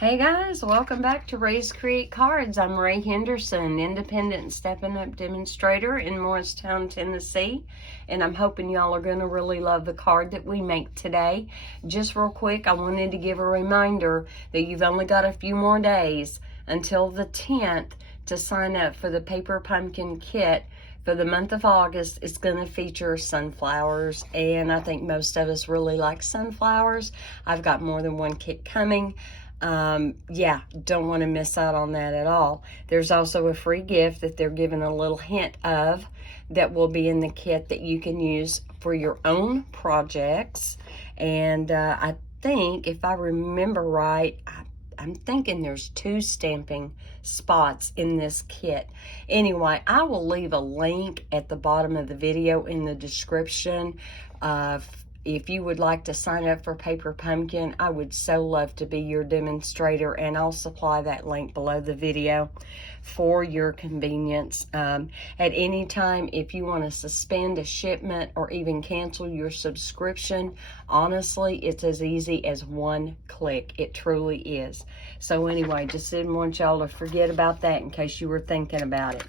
Hey guys, welcome back to Ray's Create Cards. I'm Ray Henderson, independent stepping up demonstrator in Morristown, Tennessee. And I'm hoping y'all are going to really love the card that we make today. Just real quick, I wanted to give a reminder that you've only got a few more days until the 10th to sign up for the Paper Pumpkin Kit. For the month of August, it's going to feature sunflowers, and I think most of us really like sunflowers. I've got more than one kit coming. Yeah, don't want to miss out on that at all. There's also a free gift that they're giving a little hint of that will be in the kit that you can use for your own projects. And I think, if I remember right, I'm thinking there's 2 stamping spots in this kit. Anyway, I will leave a link at the bottom of the video in the description. If you would like to sign up for Paper Pumpkin, I would so love to be your demonstrator, and I'll supply that link below the video for your convenience. At any time, if you want to suspend a shipment or even cancel your subscription, honestly, it's as easy as one click. It truly is. So anyway, just didn't want y'all to forget about that in case you were thinking about it.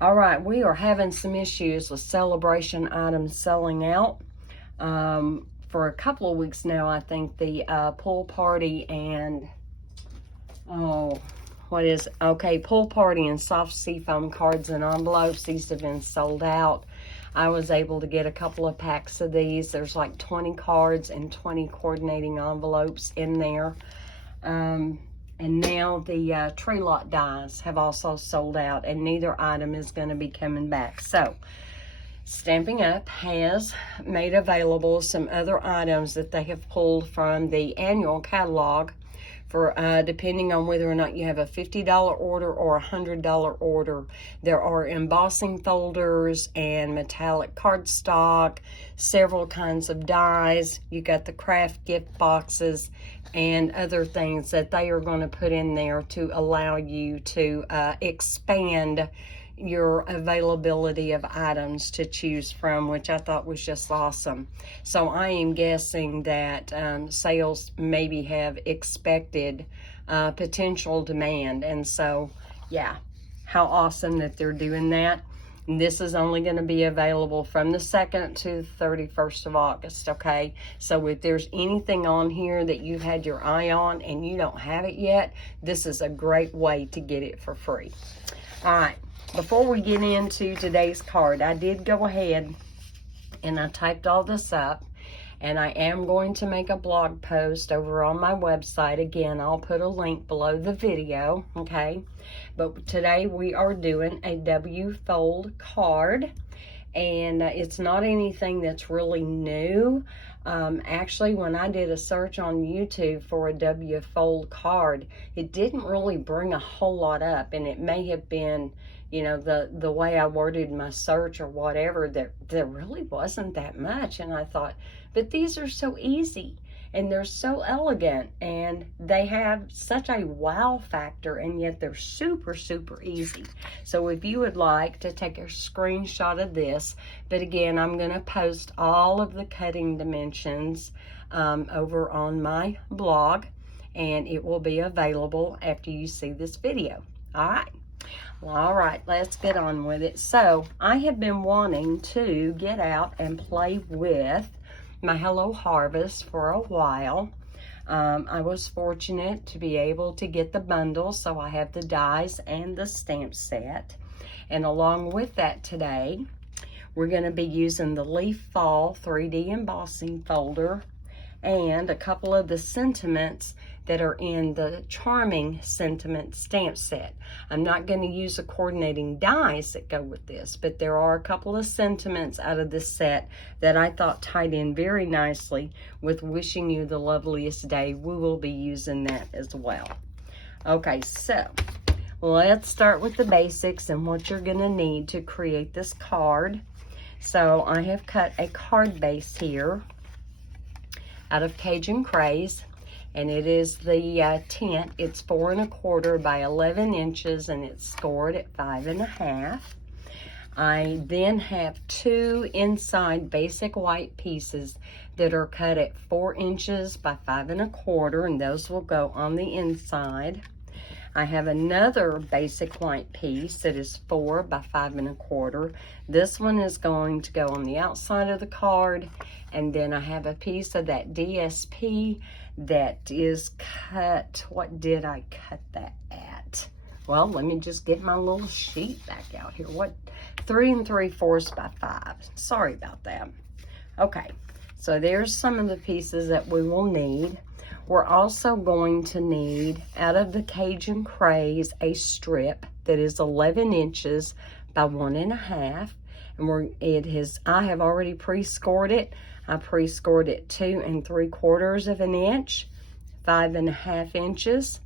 All right, we are having some issues with celebration items selling out. For a couple of weeks now. I think the pool party and pool party and soft seafoam cards and envelopes, these have been sold out. I was able to get a couple of packs of these. There's like 20 cards and 20 coordinating envelopes in there. And now the tree lot dies have also sold out, and neither item is going to be coming back. So Stampin' Up! Has made available some other items that they have pulled from the annual catalog for depending on whether or not you have a $50 order or a $100 order. There are embossing folders and metallic cardstock, several kinds of dies. You got the craft gift boxes and other things that they are going to put in there to allow you to expand your availability of items to choose from, which I thought was just awesome. So I am guessing that sales maybe have expected potential demand, and so yeah, how awesome that they're doing that. And this is only going to be available from the 2nd to the 31st of August, okay? So if there's anything on here that you've had your eye on and you don't have it yet, this is a great way to get it for free. All right. Before we get into today's card, I did go ahead and I typed all this up, and I am going to make a blog post over on my website. Again, I'll put a link below the video, okay? But today we are doing a W fold card, and it's not anything that's really new. Actually, when I did a search on YouTube for a W fold card, it didn't really bring a whole lot up, and it may have been, you know, the way I worded my search or whatever, there really wasn't that much. And I thought, but these are so easy and they're so elegant and they have such a wow factor, and yet they're super, super easy. So if you would like to take a screenshot of this, but again, I'm going to post all of the cutting dimensions over on my blog, and it will be available after you see this video. All right. Well, all right, let's get on with it. So I have been wanting to get out and play with my Hello Harvest for a while. I was fortunate to be able to get the bundle, so I have the dies and the stamp set. And along with that today, we're going to be using the Leaf Fall 3D embossing folder and a couple of the sentiments that are in the Charming Sentiment stamp set. I'm not going to use the coordinating dies that go with this, but there are a couple of sentiments out of this set that I thought tied in very nicely with Wishing You the Loveliest Day. We will be using that as well. Okay, so let's start with the basics and what you're going to need to create this card. So I have cut a card base here out of Cajun Craze, and it is the tint. It's 4 1/4 by 11 inches, and it's scored at 5 1/2. I then have 2 inside basic white pieces that are cut at 4 inches by 5 1/4, and those will go on the inside. I have another basic white piece that is 4 by 5 1/4. This one is going to go on the outside of the card, and then I have a piece of that DSP that is cut. What did I cut that at? Well, let me just get my little sheet back out here. 3 3/4 by 5. Sorry about that. Okay, so there's some of the pieces that we will need. We're also going to need, out of the Cajun Craze, a strip that is 11 inches by 1 1/2. And I have already pre-scored it. I pre-scored it 2 3/4 inches, 5 1/2 inches,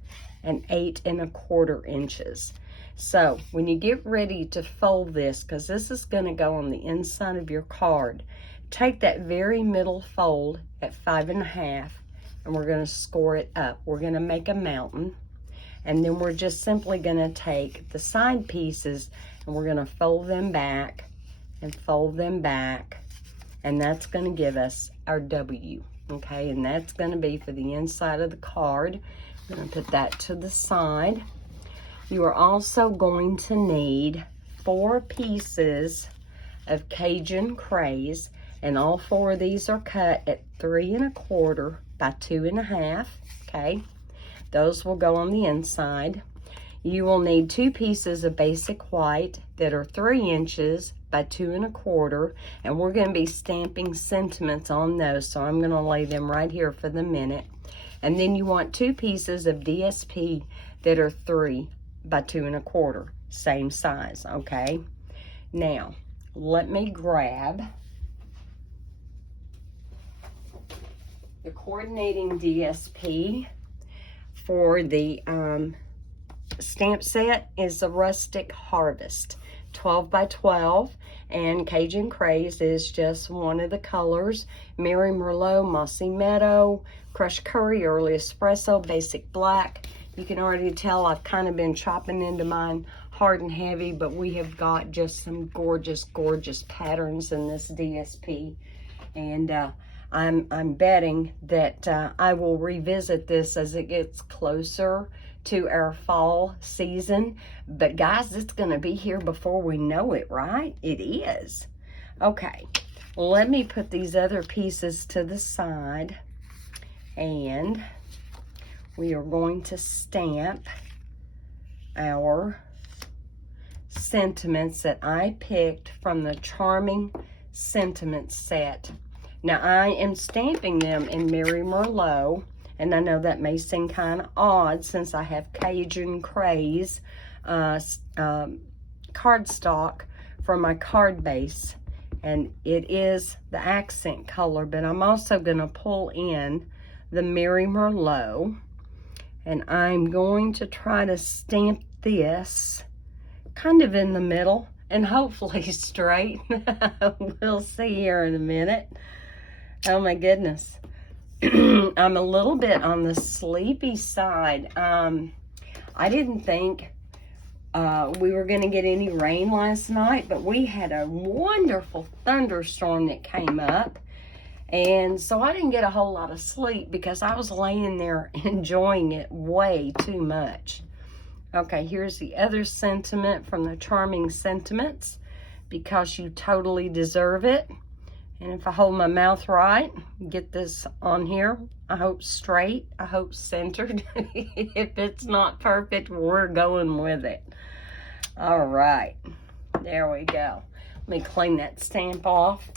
and 8 1/4 inches. So when you get ready to fold this, because this is going to go on the inside of your card, take that very middle fold at 5 1/2, and we're going to score it up. We're going to make a mountain, and then we're just simply going to take the side pieces and we're going to fold them back and fold them back, and that's going to give us our W. Okay, and that's going to be for the inside of the card. I'm going to put that to the side. You are also going to need 4 pieces of Cajun Craze, and all 4 of these are cut at 3 1/4 by 2 1/2. Okay, those will go on the inside. You will need 2 pieces of basic white that are 3 inches by 2 1/4, and we're going to be stamping sentiments on those, so I'm going to lay them right here for the minute. And then you want 2 pieces of DSP that are 3 by 2 1/4, same size. Okay, now let me grab the coordinating DSP for the stamp set. Is the Rustic Harvest 12 by 12, and Cajun Craze is just one of the colors. Mary Merlot, Mossy Meadow, Crushed Curry, Early Espresso, Basic Black. You can already tell I've kind of been chopping into mine hard and heavy, but we have got just some gorgeous, gorgeous patterns in this DSP. And I'm betting that I will revisit this as it gets closer to our fall season. But guys, it's going to be here before we know it, right? It is. Okay, let me put these other pieces to the side, and we are going to stamp our sentiments that I picked from the Charming Sentiments set. Now, I am stamping them in Mary Merlot, and I know that may seem kind of odd since I have Cajun Craze cardstock for my card base, and it is the accent color, but I'm also going to pull in the Mary Merlot, and I'm going to try to stamp this kind of in the middle and hopefully straight. We'll see here in a minute. Oh my goodness. I'm a little bit on the sleepy side. I didn't think we were going to get any rain last night, but we had a wonderful thunderstorm that came up. And so I didn't get a whole lot of sleep because I was laying there enjoying it way too much. Okay, here's the other sentiment from the Charming Sentiments. Because you totally deserve it. And if I hold my mouth right, get this on here, I hope straight, I hope centered. If it's not perfect, we're going with it. All right, there we go. Let me clean that stamp off.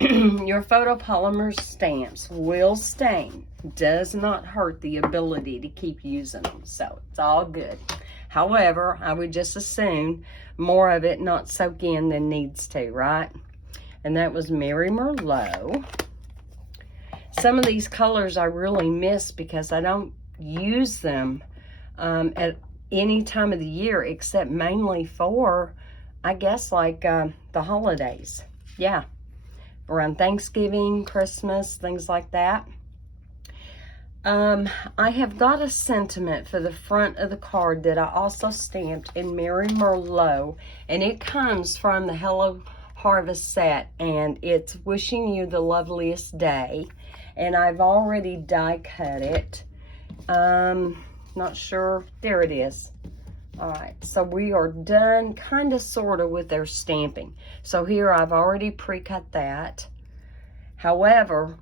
Your photopolymer stamps will stain. Does not hurt the ability to keep using them, so it's all good. However, I would just assume more of it not soak in than needs to, right? And that was Mary Merlot. Some of these colors I really miss because I don't use them at any time of the year except mainly for, I guess, like the holidays. Yeah, around Thanksgiving, Christmas, things like that. I have got a sentiment for the front of the card that I also stamped in Mary Merlot, and it comes from the Hello Harvest set, and it's wishing you the loveliest day, and I've already die cut it. Not sure. There it is. All right, so we are done kind of sort of with their stamping. So here I've already pre-cut that. However,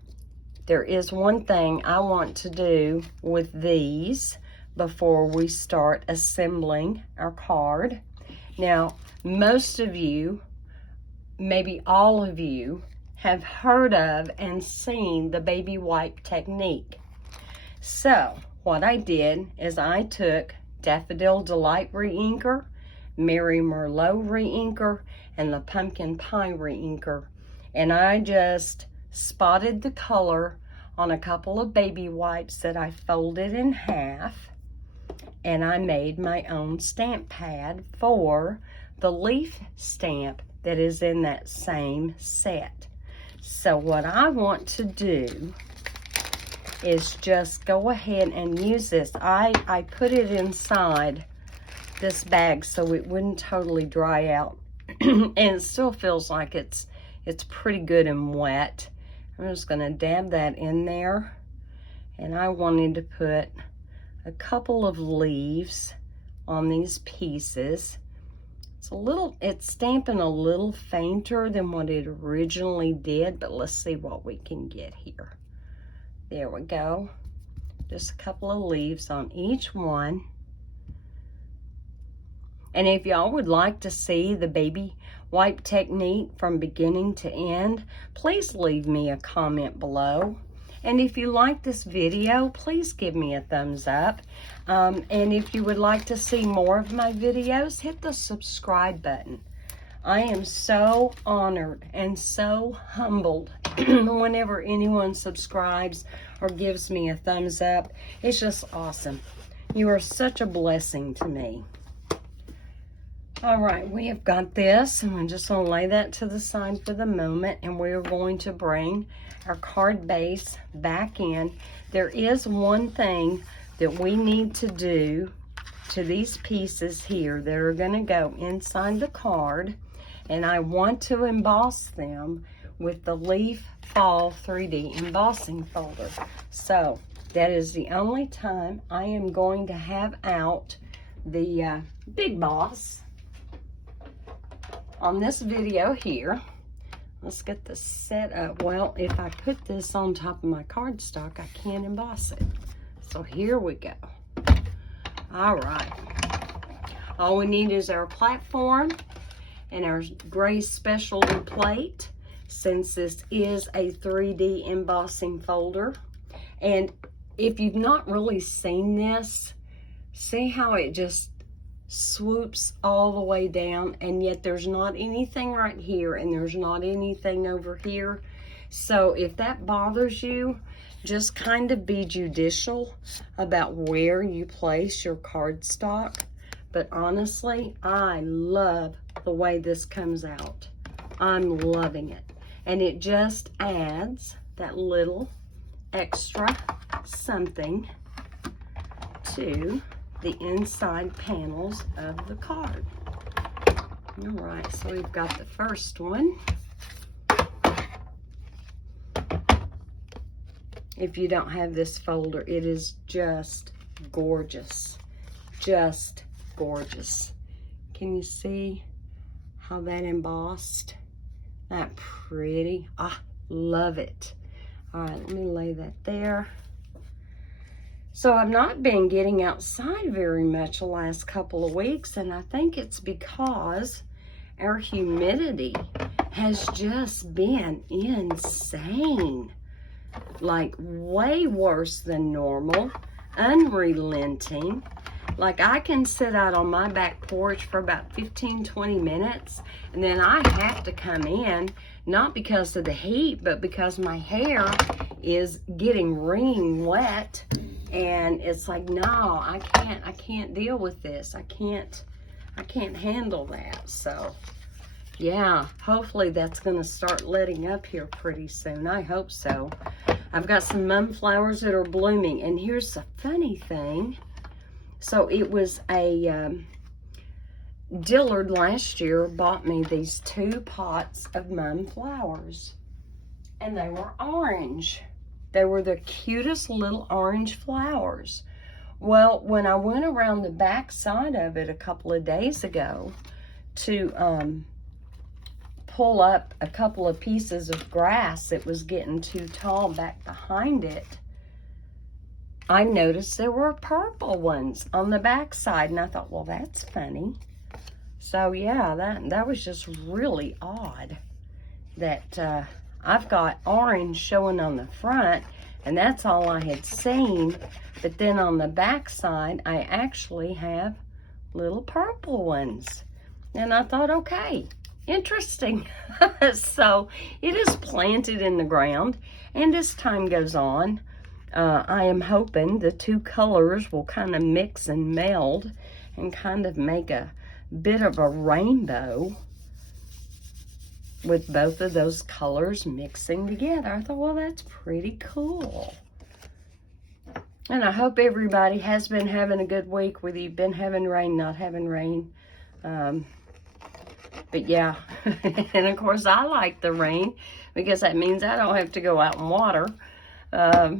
there is one thing I want to do with these before we start assembling our card. Now, most of you, maybe all of you, have heard of and seen the baby wipe technique. So, what I did is I took Daffodil Delight Reinker, Mary Merlot Reinker, and the Pumpkin Pie Reinker, and I just spotted the color on a couple of baby wipes that I folded in half, and I made my own stamp pad for the leaf stamp that is in that same set. So what I want to do is just go ahead and use this. I put it inside this bag so it wouldn't totally dry out and it still feels like it's pretty good and wet. I'm just going to dab that in there, and I wanted to put a couple of leaves on these pieces. It's stamping a little fainter than what it originally did, but let's see what we can get here. There we go. Just a couple of leaves on each one. And if y'all would like to see the baby wipe technique from beginning to end, please leave me a comment below. And if you like this video, please give me a thumbs up. And if you would like to see more of my videos, hit the subscribe button. I am so honored and so humbled whenever anyone subscribes or gives me a thumbs up. It's just awesome. You are such a blessing to me. All right, we have got this, and I'm just going to lay that to the side for the moment, and we're going to bring our card base back in. There is one thing that we need to do to these pieces here that are going to go inside the card, and I want to emboss them with the Leaf Fall 3D embossing folder. So that is the only time I am going to have out the Big Boss on this video here. Let's get this set up. Well, if I put this on top of my cardstock, I can't emboss it. So here we go. All right. All we need is our platform and our gray specialty plate, since this is a 3D embossing folder. And if you've not really seen this, see how it just swoops all the way down, and yet there's not anything right here and there's not anything over here. So if that bothers you, just kind of be judicial about where you place your cardstock. But honestly, I love the way this comes out. I'm loving it, and it just adds that little extra something to the inside panels of the card. All right, so we've got the first one. If you don't have this folder, it is just gorgeous. Just gorgeous. Can you see how that embossed? That pretty? I love it. All right, let me lay that there. So I've not been getting outside very much the last couple of weeks, and I think it's because our humidity has just been insane. Like way worse than normal, unrelenting. Like I can sit out on my back porch for about 15-20 minutes, and then I have to come in, not because of the heat, but because my hair is getting wringing wet. And it's like, no, I can't deal with this. I can't handle that. So yeah, hopefully that's going to start letting up here pretty soon. I hope so. I've got some mum flowers that are blooming. And here's the funny thing. So it was a Dillard last year bought me these 2 pots of mum flowers. And they were orange. They were the cutest little orange flowers. Well, when I went around the back side of it a couple of days ago to pull up a couple of pieces of grass that was getting too tall back behind it, I noticed there were purple ones on the back side, and I thought, well, that's funny. So yeah, that was just really odd that I've got orange showing on the front, and that's all I had seen. But then on the back side, I actually have little purple ones. And I thought, okay, interesting. So it is planted in the ground, and as time goes on, I am hoping the 2 colors will kind of mix and meld and kind of make a bit of a rainbow with both of those colors mixing together. I thought, well, that's pretty cool. And I hope everybody has been having a good week, whether you've been having rain, not having rain. But yeah, and of course I like the rain because that means I don't have to go out and water. Yeah,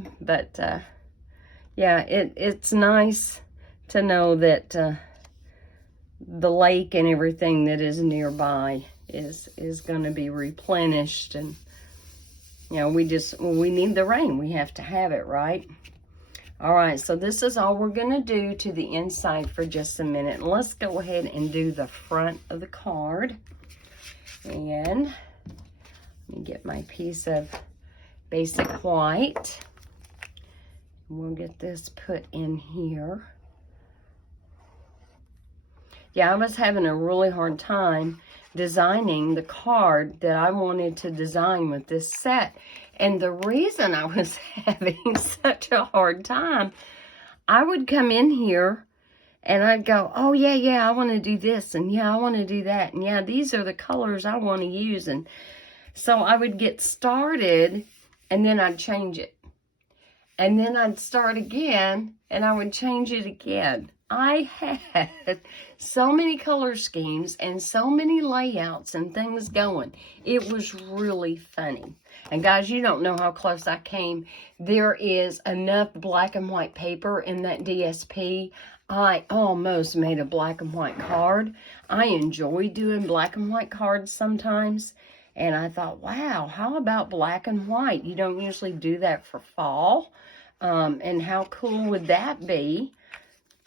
it's nice to know that the lake and everything that is nearby is going to be replenished. And you know, we need the rain. We have to have it, right? All right, so this is all we're going to do to the inside for just a minute. Let's go ahead and do the front of the card. And let me get my piece of basic white. We'll get this put in here. Yeah, I was having a really hard time designing the card that I wanted to design with this set. And the reason I was having such a hard time, I would come in here and I'd go, oh, yeah, I want to do this. And yeah, I want to do that. And yeah, these are the colors I want to use. And so I would get started and then I'd change it. And then I'd start again and I would change it again. I had so many color schemes and so many layouts and things going. It was really funny. And guys, you don't know how close I came. There is enough black and white paper in that DSP. I almost made a black and white card. I enjoy doing black and white cards sometimes. And I thought, wow, how about black and white? You don't usually do that for fall. And how cool would that be?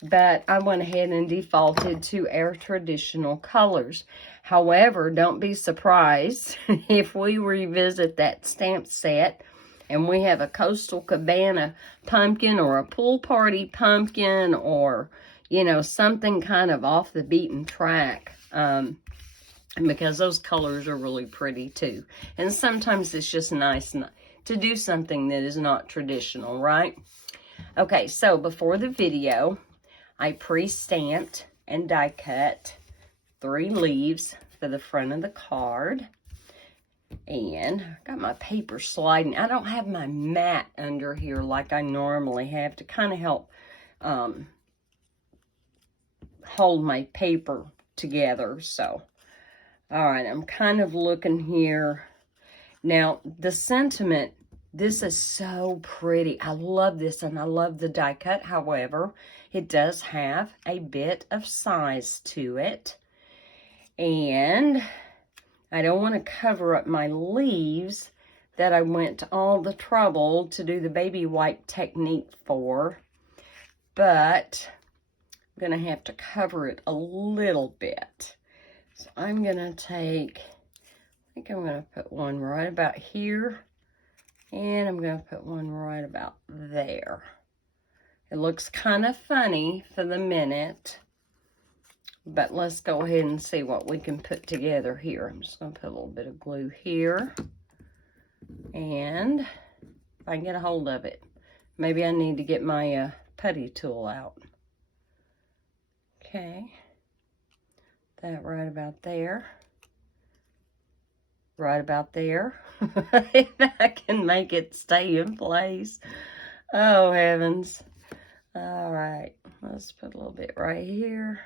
But I went ahead and defaulted to our traditional colors. However, don't be surprised if we revisit that stamp set and we have a Coastal Cabana pumpkin or a pool party pumpkin or, you know, something kind of off the beaten track. Because those colors are really pretty too. And sometimes it's just nice to do something that is not traditional, right? Okay, so before the video, I pre-stamped and die cut 3 leaves for the front of the card. And I got my paper sliding. I don't have my mat under here like I normally have to kind of help hold my paper together. So, all right, I'm kind of looking here. Now, the sentiment, this is so pretty. I love this, and I love the die cut. However, it does have a bit of size to it. And I don't want to cover up my leaves that I went to all the trouble to do the baby wipe technique for. But I'm going to have to cover it a little bit. So I'm going to take, I think I'm going to put one right about here. And I'm going to put one right about there. It looks kind of funny for the minute, but let's go ahead and see what we can put together here. I'm just going to put a little bit of glue here, and if I can get a hold of it, maybe I need to get my putty tool out. Okay, that right about there. right about there. If I can make it stay in place. Oh, heavens. All right, let's put a little bit right here.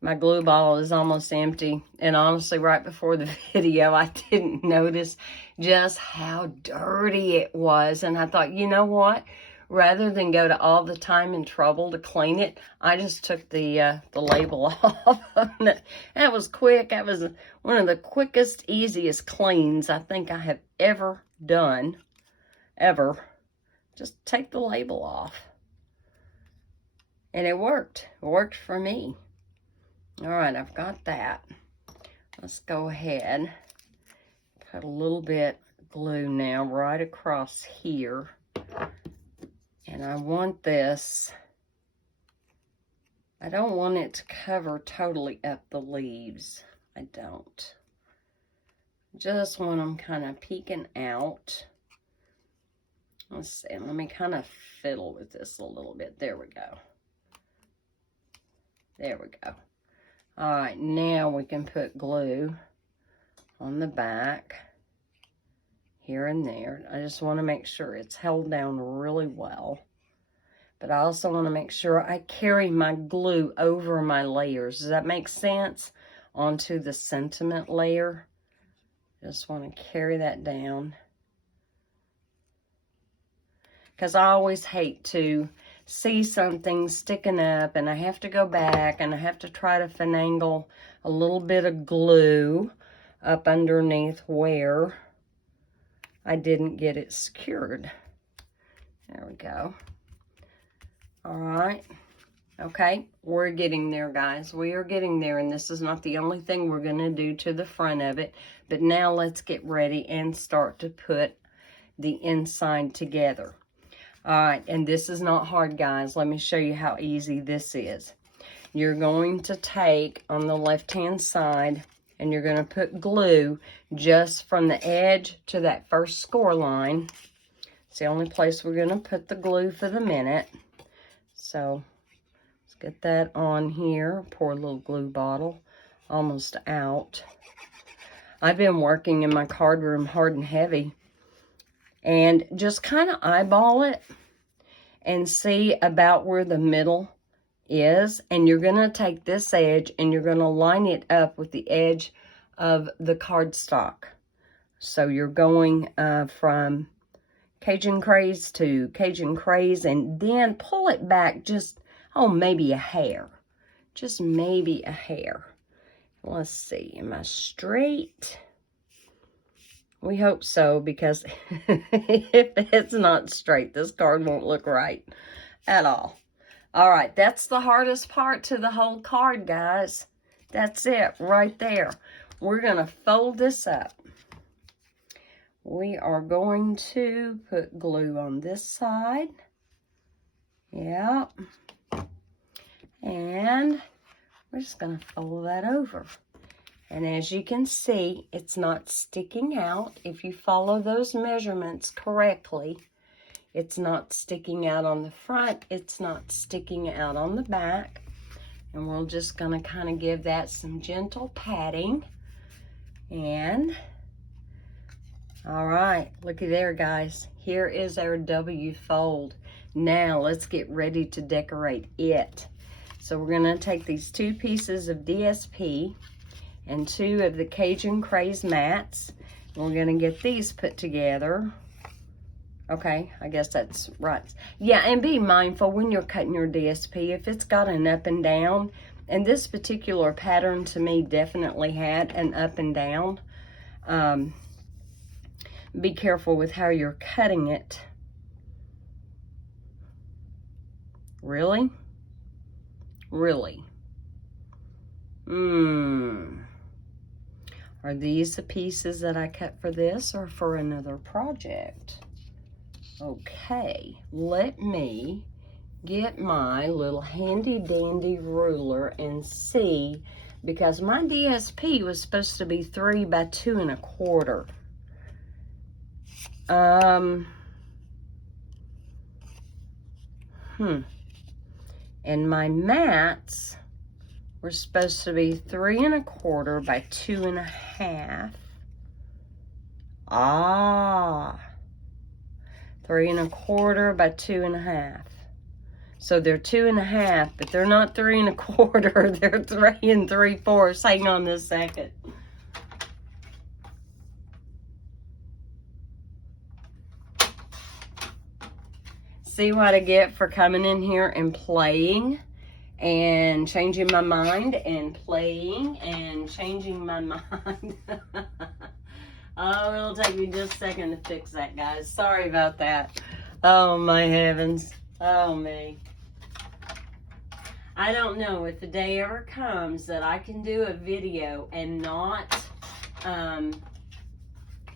My glue bottle is almost empty. And honestly, right before the video, I didn't notice just how dirty it was. And I thought, you know what? Rather than go to all the time and trouble to clean it, I just took the label off. That was quick. That was one of the quickest, easiest cleans I think I have ever done. Ever. Just take the label off. And it worked. It worked for me. All right, I've got that. Let's go ahead. Put a little bit of glue now right across here. And I want this, I don't want it to cover totally up the leaves. I don't. Just want them kind of peeking out. Let's see, let me kind of fiddle with this a little bit. There we go. There we go. All right, now we can put glue on the back, here and there. I just want to make sure it's held down really well. But I also want to make sure I carry my glue over my layers. Does that make sense? Onto the sentiment layer. Just want to carry that down. Because I always hate to see something sticking up and I have to go back and I have to try to finagle a little bit of glue up underneath where I didn't get it secured. There we go. All right. Okay, we're getting there, guys. We are getting there, and this is not the only thing we're going to do to the front of it. But now let's get ready and start to put the inside together. All right, and this is not hard, guys. Let me show you how easy this is. You're going to take on the left-hand side, and you're going to put glue just from the edge to that first score line. It's the only place we're going to put the glue for the minute. So let's get that on here. Pour a little glue bottle. Almost out. I've been working in my card room hard and heavy. And just kind of eyeball it and see about where the middle is. And you're going to take this edge and you're going to line it up with the edge of the cardstock. So you're going from Cajun Craze to Cajun Craze, and then pull it back just, oh, maybe a hair. Just maybe a hair. Let's see, am I straight? We hope so, because if it's not straight, this card won't look right at all. All right, that's the hardest part to the whole card, guys. That's it right there. We're going to fold this up. We are going to put glue on this side. Yep. And we're just going to fold that over. And as you can see, it's not sticking out. If you follow those measurements correctly, it's not sticking out on the front. It's not sticking out on the back. And we're just going to kind of give that some gentle patting. And all right, looky there, guys. Here is our W fold. Now let's get ready to decorate it. So we're going to take these 2 pieces of DSP and 2 of the Cajun Craze mats. We're going to get these put together. Okay, I guess that's right. Yeah, and be mindful when you're cutting your DSP, if it's got an up and down, and this particular pattern to me definitely had an up and down. Be careful with how you're cutting it. Really? Really? Are these the pieces that I cut for this or for another project? Okay, let me get my little handy dandy ruler and see, because my DSP was supposed to be 3 by 2 1/4. And my mats were supposed to be 3 1/4 by 2 1/2. Ah. 3 1/4 by 2 1/2. So they're 2 1/2, but they're not 3 1/4. They're 3 3/4. Hang on this second. See what I get for coming in here and playing and changing my mind and playing and changing my mind. Oh, it'll take me just a second to fix that, guys. Sorry about that. Oh, my heavens. Oh, me. I don't know if the day ever comes that I can do a video and not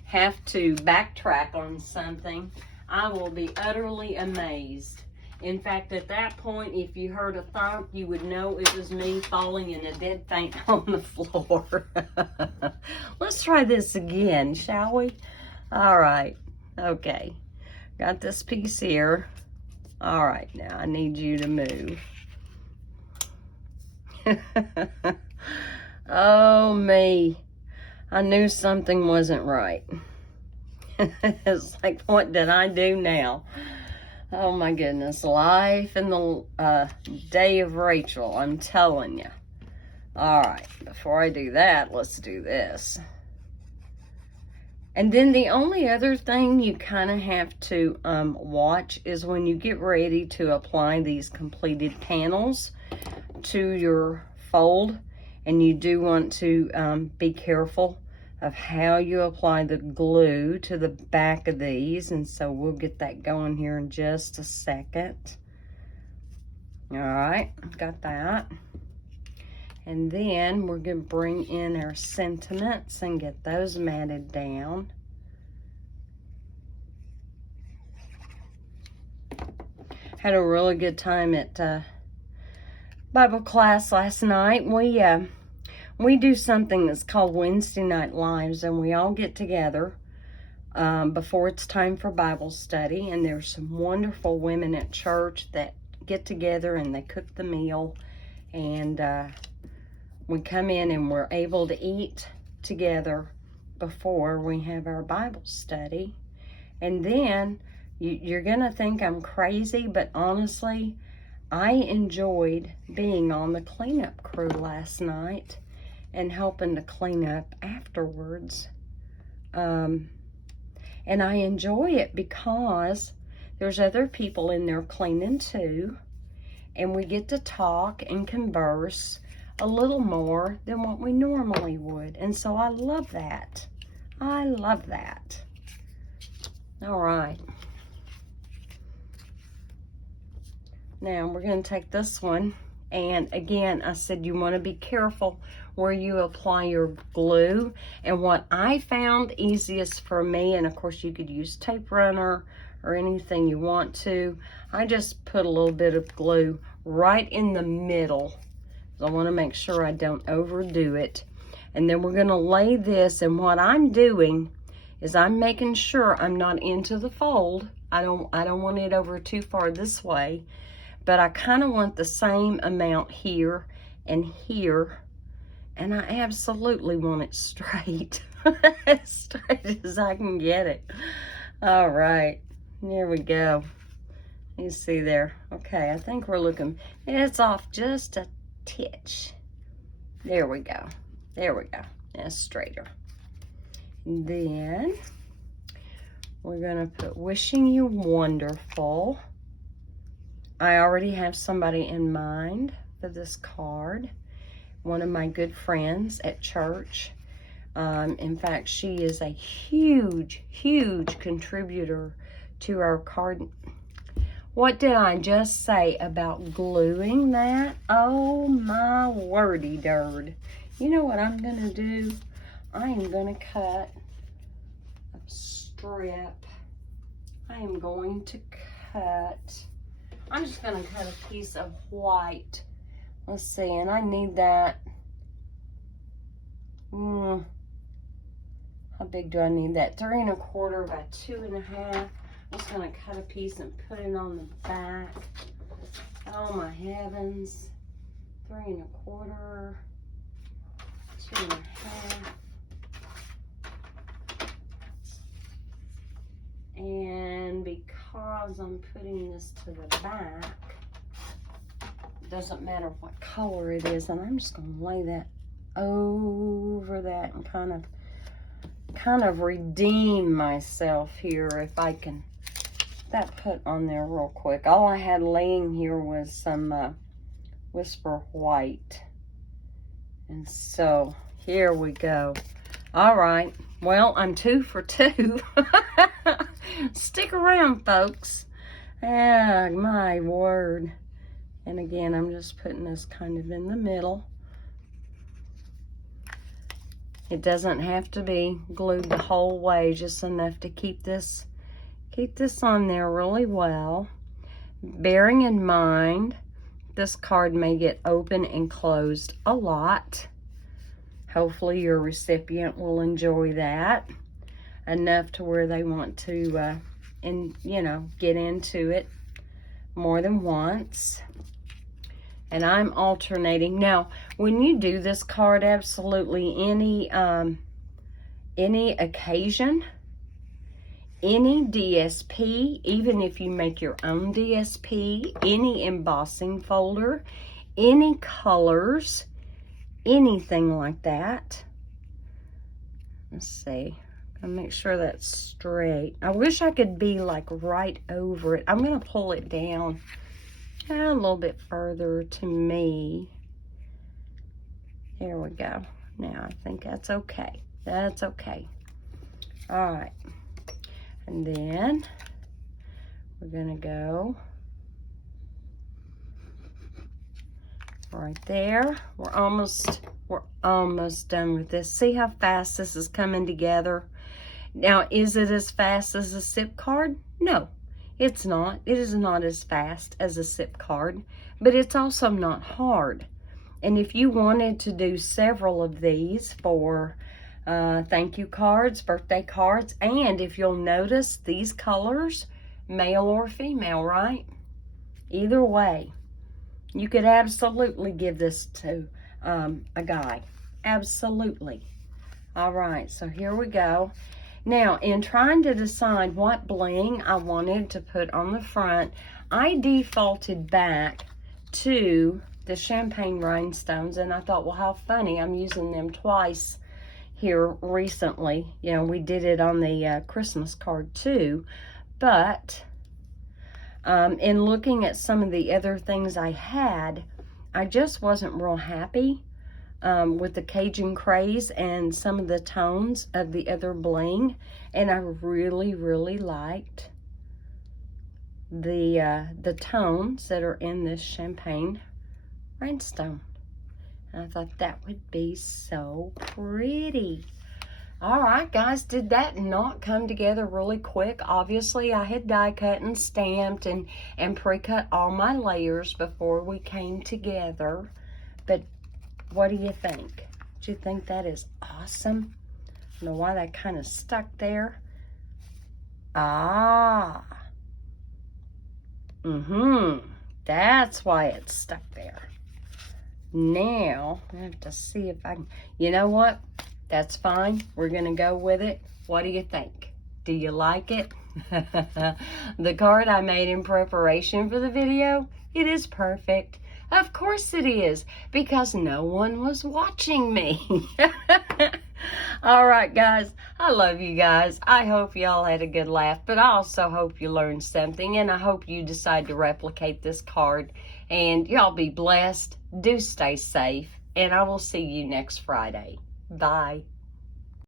have to backtrack on something. I will be utterly amazed. In fact, at that point, if you heard a thump, you would know it was me falling in a dead faint on the floor. Let's try this again, shall we? All right. Okay. Got this piece here. All right. Now, I need you to move. Oh, me. I knew something wasn't right. It's like, what did I do now? Oh my goodness, life in the day of Rachel, I'm telling you. All right, before I do that, let's do this. And then the only other thing you kind of have to watch is when you get ready to apply these completed panels to your fold, and you do want to be careful of how you apply the glue to the back of these, and so we'll get that going here in just a second. All right, got that. And then we're going to bring in our sentiments and get those matted down. Had a really good time at Bible class last night. We do something that's called Wednesday Night Lives, and we all get together before it's time for Bible study, and there's some wonderful women at church that get together and they cook the meal, and we come in and we're able to eat together before we have our Bible study. And then you're gonna think I'm crazy, but honestly, I enjoyed being on the cleanup crew last night and helping to clean up afterwards. And I enjoy it because there's other people in there cleaning too, and we get to talk and converse a little more than what we normally would. And so I love that. I love that. All right. Now we're going to take this one, and again, I said you want to be careful where you apply your glue. And what I found easiest for me, and of course you could use tape runner or anything you want to, I just put a little bit of glue right in the middle. I want to make sure I don't overdo it. And then we're going to lay this, and what I'm doing is I'm making sure I'm not into the fold. I don't want it over too far this way, but I kind of want the same amount here and here, and I absolutely want it straight. As straight as I can get it. All right, there we go. You see there. Okay, I think we're looking, it's off just a titch. There we go. There we go. That's straighter. Then we're gonna put wishing you wonderful. I already have somebody in mind for this card. One of my good friends at church. In fact, she is a huge, huge contributor to our card. What did I just say about gluing that? Oh my wordy dird. You know what I'm gonna do? I am gonna cut a strip. I am going to cut, I'm just gonna cut a piece of white. Let's see, and I need that. How big do I need that? 3 1/4 by 2 1/2. I'm just gonna cut a piece and put it on the back. Oh my heavens. 3 1/4, 2 1/2. And because I'm putting this to the back, it doesn't matter what color it is, and I'm just going to lay that over that and kind of redeem myself here if I can. That put on there real quick. All I had laying here was some Whisper White. And so here we go. All right. Well, I'm 2 for 2. Stick around, folks. Ah, my word. And again, I'm just putting this kind of in the middle. It doesn't have to be glued the whole way, just enough to keep this on there really well. Bearing in mind, this card may get open and closed a lot. Hopefully your recipient will enjoy that enough to where they want to, get into it more than once. And I'm alternating. Now, when you do this card, absolutely any occasion, any DSP, even if you make your own DSP, any embossing folder, any colors, anything like that. Let's see. I'll make sure that's straight. I wish I could be like right over it. I'm going to pull it down a little bit further to me. There we go. Now I think that's okay. That's okay. All right. And then we're going to go right there. We're almost done with this. See how fast this is coming together? Now, is it as fast as a SIP card? No, it's not. It is not as fast as a SIP card, but it's also not hard. And if you wanted to do several of these for thank you cards, birthday cards, and if you'll notice these colors, male or female, right? Either way, you could absolutely give this to a guy. Absolutely. All right, so here we go. Now, in trying to decide what bling I wanted to put on the front, I defaulted back to the champagne rhinestones, and I thought, well, how funny, I'm using them twice here recently. You know, we did it on the Christmas card too, but in looking at some of the other things I had, I just wasn't real happy with the Cajun Craze and some of the tones of the other bling, and I really, really liked the tones that are in this champagne rhinestone. And I thought that would be so pretty. All right, guys, did that not come together really quick? Obviously, I had die cut and stamped and pre-cut all my layers before we came together. But what do you think? Do you think that is awesome? I don't know why that kind of stuck there. Ah. That's why it's stuck there. Now, I have to see if I can, you know what? That's fine. We're going to go with it. What do you think? Do you like it? The card I made in preparation for the video, it is perfect. Of course it is, because no one was watching me. All right, guys. I love you guys. I hope y'all had a good laugh, but I also hope you learned something, and I hope you decide to replicate this card. And y'all be blessed. Do stay safe, and I will see you next Friday. Bye.